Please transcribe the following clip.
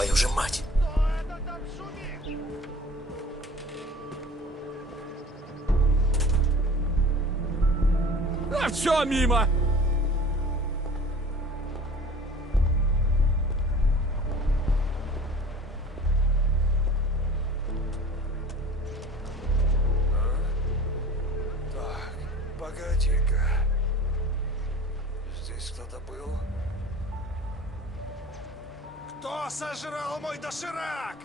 твою же мать! А все мимо! Так, погоди-ка. Здесь кто-то был? Кто сожрал мой доширак?